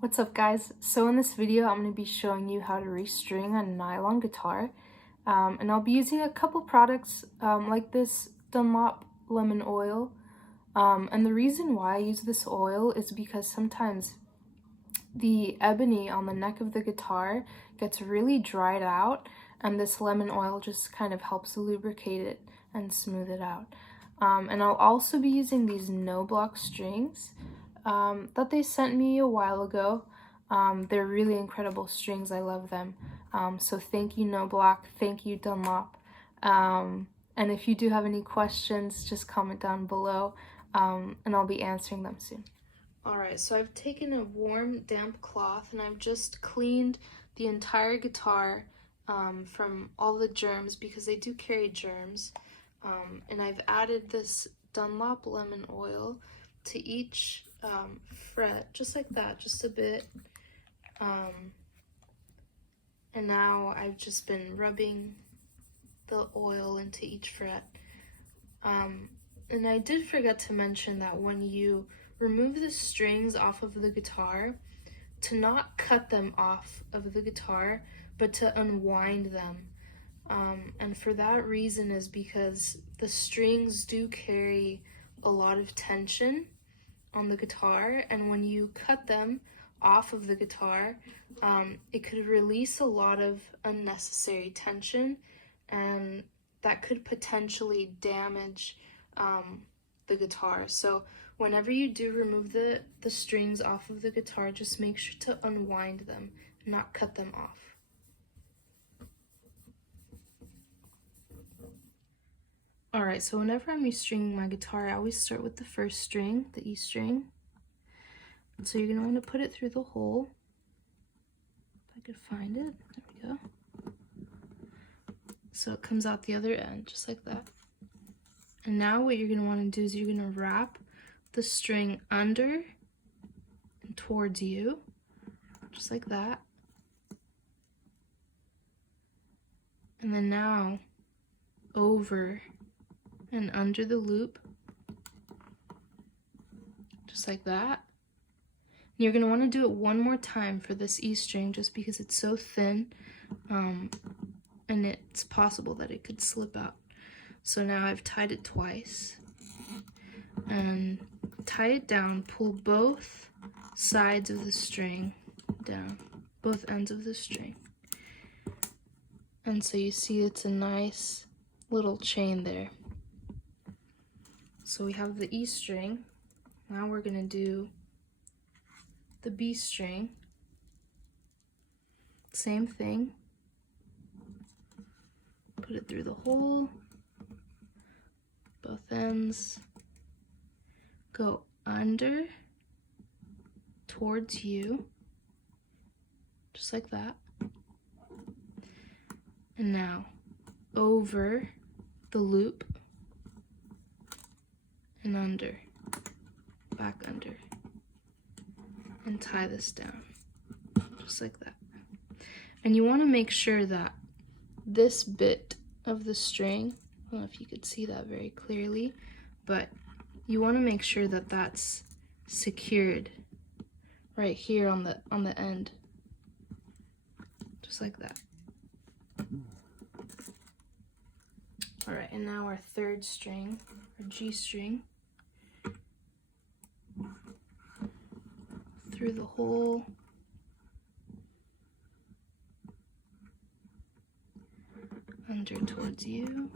What's up, guys? So in this video I'm going to be showing you how to restring a nylon guitar, and I'll be using a couple products like this Dunlop lemon oil, and the reason why I use this oil is because sometimes the ebony on the neck of the guitar gets really dried out, and this lemon oil just kind of helps lubricate it and smooth it out. And I'll also be using these no block strings that they sent me a while ago. They're really incredible strings. I love them. So thank you, No Block. Thank you, Dunlop. And if you do have any questions, just comment down below, and I'll be answering them soon. Alright, so I've taken a warm, damp cloth and I've just cleaned the entire guitar from all the germs, because they do carry germs. And I've added this Dunlop lemon oil to each fret, just like that, just a bit. And now I've just been rubbing the oil into each fret. And I did forget to mention that when you remove the strings off of the guitar, to not cut them off of the guitar, but to unwind them. And for that reason is because the strings do carry a lot of tension on the guitar, and when you cut them off of the guitar, it could release a lot of unnecessary tension, and that could potentially damage the guitar. So whenever you do remove the strings off of the guitar, just make sure to unwind them, not cut them off. Alright, so whenever I'm restringing my guitar, I always start with the first string, the E string. And so you're going to want to put it through the hole. If I could find it. There we go. So it comes out the other end, just like that. And now what you're going to want to do is you're going to wrap the string under and towards you, just like that. And then now over and under the loop, just like that. And you're going to want to do it one more time for this E string, just because it's so thin, and it's possible that it could slip out. So now I've tied it twice, and tie it down, pull both sides of the string down, both ends of the string. And so you see it's a nice little chain there. So we have the E string. Now we're going to do the B string. Same thing. Put it through the hole, both ends, go under towards you, just like that. And now over the loop and under, back under, and tie this down, just like that. And you want to make sure that this bit of the string, I don't know if you could see that very clearly, but you want to make sure that that's secured right here on the end, just like that. All right, and now our third string, our G string, through the hole, under towards you,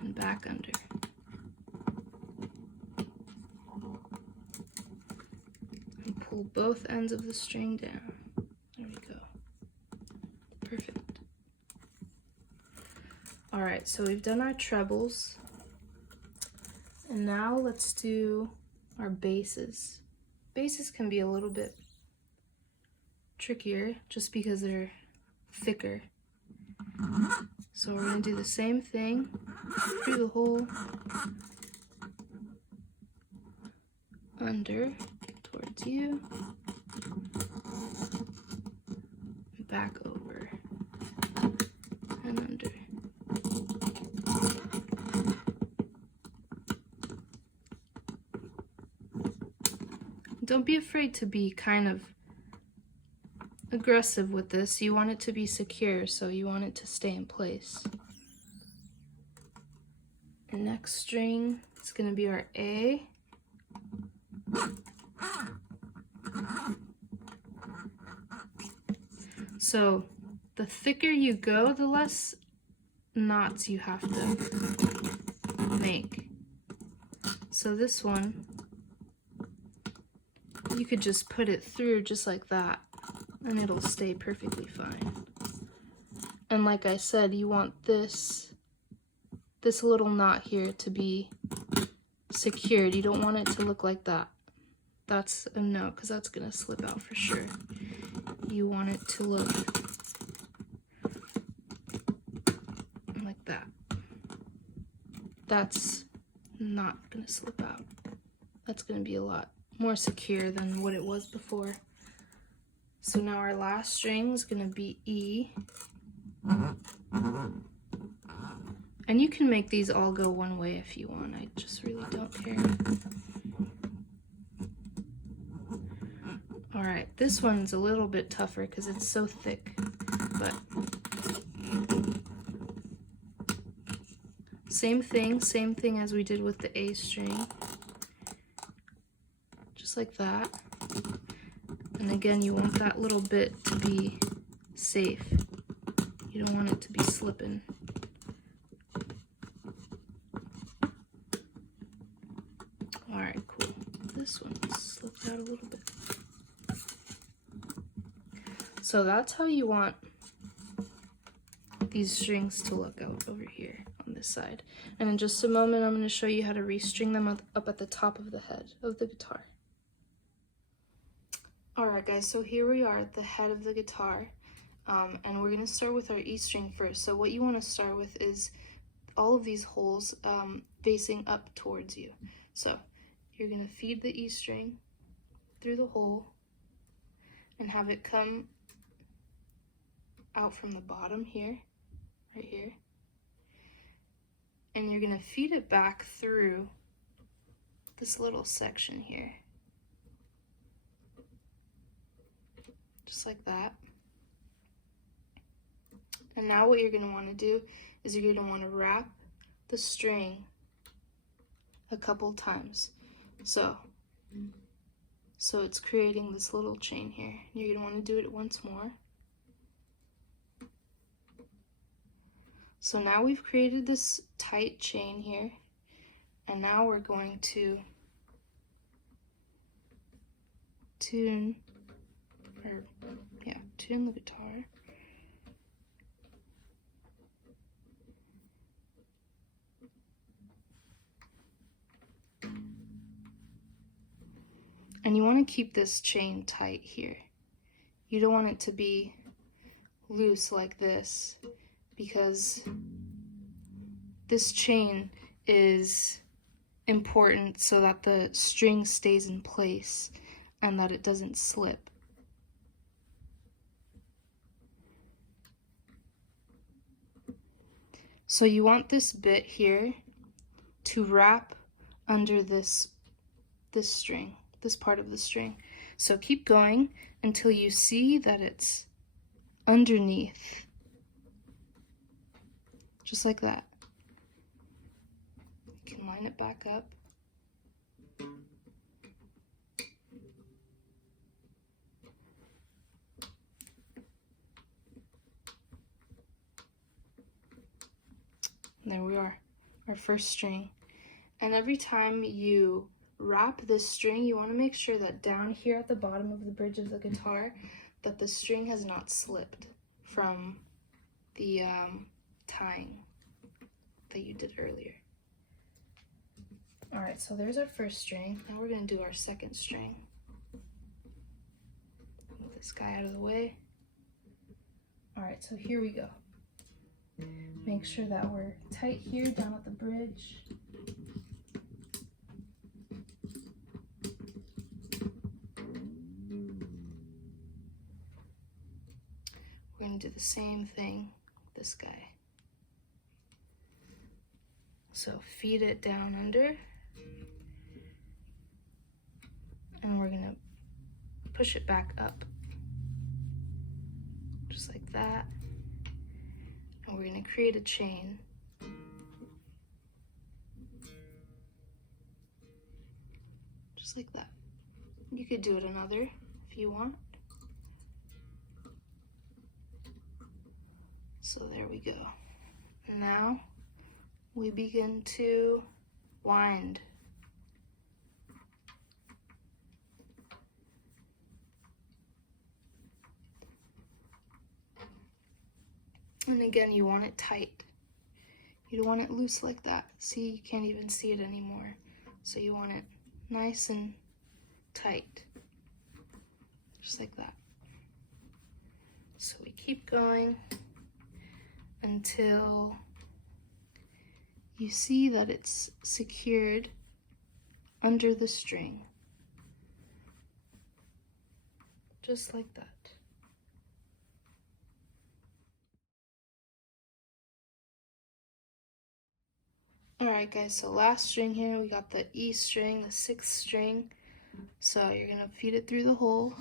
and back under. And pull both ends of the string down. There we go. Perfect. Alright, so we've done our trebles. And now let's do our basses. Basses can be a little bit trickier just because they're thicker. So we're going to do the same thing through the hole, under towards you, back over and under. Don't be afraid to be kind of aggressive with this. You want it to be secure, so you want it to stay in place. The next string is going to be our A. So the thicker you go, the less knots you have to make. So this one, you could just put it through just like that, and it'll stay perfectly fine. And like I said, you want this little knot here to be secured. You don't want it to look like that. That's a no, because that's gonna slip out for sure. You want it to look like that. That's not gonna slip out. That's gonna be a lot more secure than what it was before. So now our last string is gonna be E. And you can make these all go one way if you want. I just really don't care. All right, this one's a little bit tougher because it's so thick, but same thing as we did with the A string. Just like that. And again, you want that little bit to be safe. You don't want it to be slipping. All right, cool. This one slipped out a little bit. So that's how you want these strings to look out over here on this side. And in just a moment, I'm going to show you how to restring them up at the top of the head of the guitar. Alright guys, so here we are at the head of the guitar, and we're going to start with our E string first. So what you want to start with is all of these holes facing up towards you. So you're going to feed the E string through the hole and have it come out from the bottom here, right here. And you're going to feed it back through this little section here. Just like that. And now what you're going to want to do is you're going to want to wrap the string a couple times. So it's creating this little chain here. You're going to want to do it once more. So now we've created this tight chain here, and now we're going to tune the guitar. And you want to keep this chain tight here. You don't want it to be loose like this, because this chain is important so that the string stays in place and that it doesn't slip. So you want this bit here to wrap under this string, this part of the string. So keep going until you see that it's underneath. Just like that. You can line it back up. There we are, our first string. And every time you wrap this string, you want to make sure that down here at the bottom of the bridge of the guitar, that the string has not slipped from the tying that you did earlier. All right, so there's our first string. Now we're going to do our second string. Move this guy out of the way. All right, so here we go. Make sure that we're tight here down at the bridge. We're going to do the same thing with this guy. So feed it down under and we're gonna push it back up, just like that. And we're gonna create a chain. Just like that. You could do it another if you want. So there we go. And now we begin to wind. And again, you want it tight. You don't want it loose like that. See, you can't even see it anymore. So you want it nice and tight, just like that. So we keep going until you see that it's secured under the string, just like that. Alright guys, so last string here, we got the E string, the 6th string. So you're gonna feed it through the hole.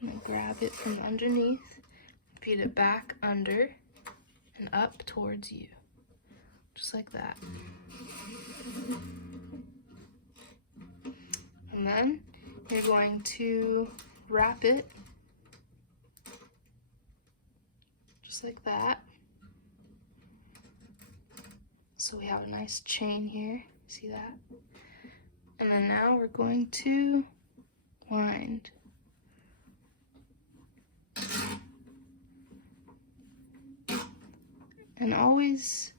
Gonna grab it from underneath, feed it back under and up towards you, just like that. And then you're going to wrap it just like that. So we have a nice chain here, see that? And then now we're going to wind. And always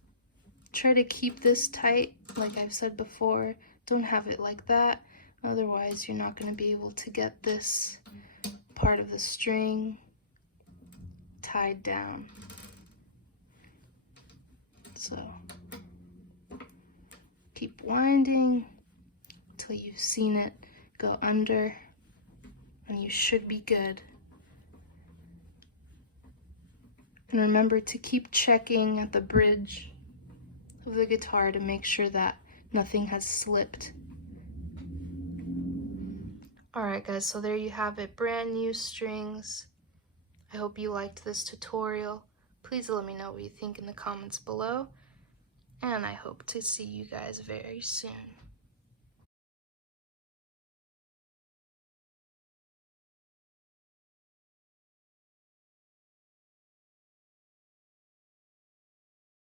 try to keep this tight, like I've said before. Don't have it like that, otherwise you're not going to be able to get this part of the string tied down. So keep winding until you've seen it go under, and you should be good. And remember to keep checking at the bridge of the guitar to make sure that nothing has slipped. Alright guys, so there you have it, brand new strings. I hope you liked this tutorial. Please let me know what you think in the comments below, and I hope to see you guys very soon.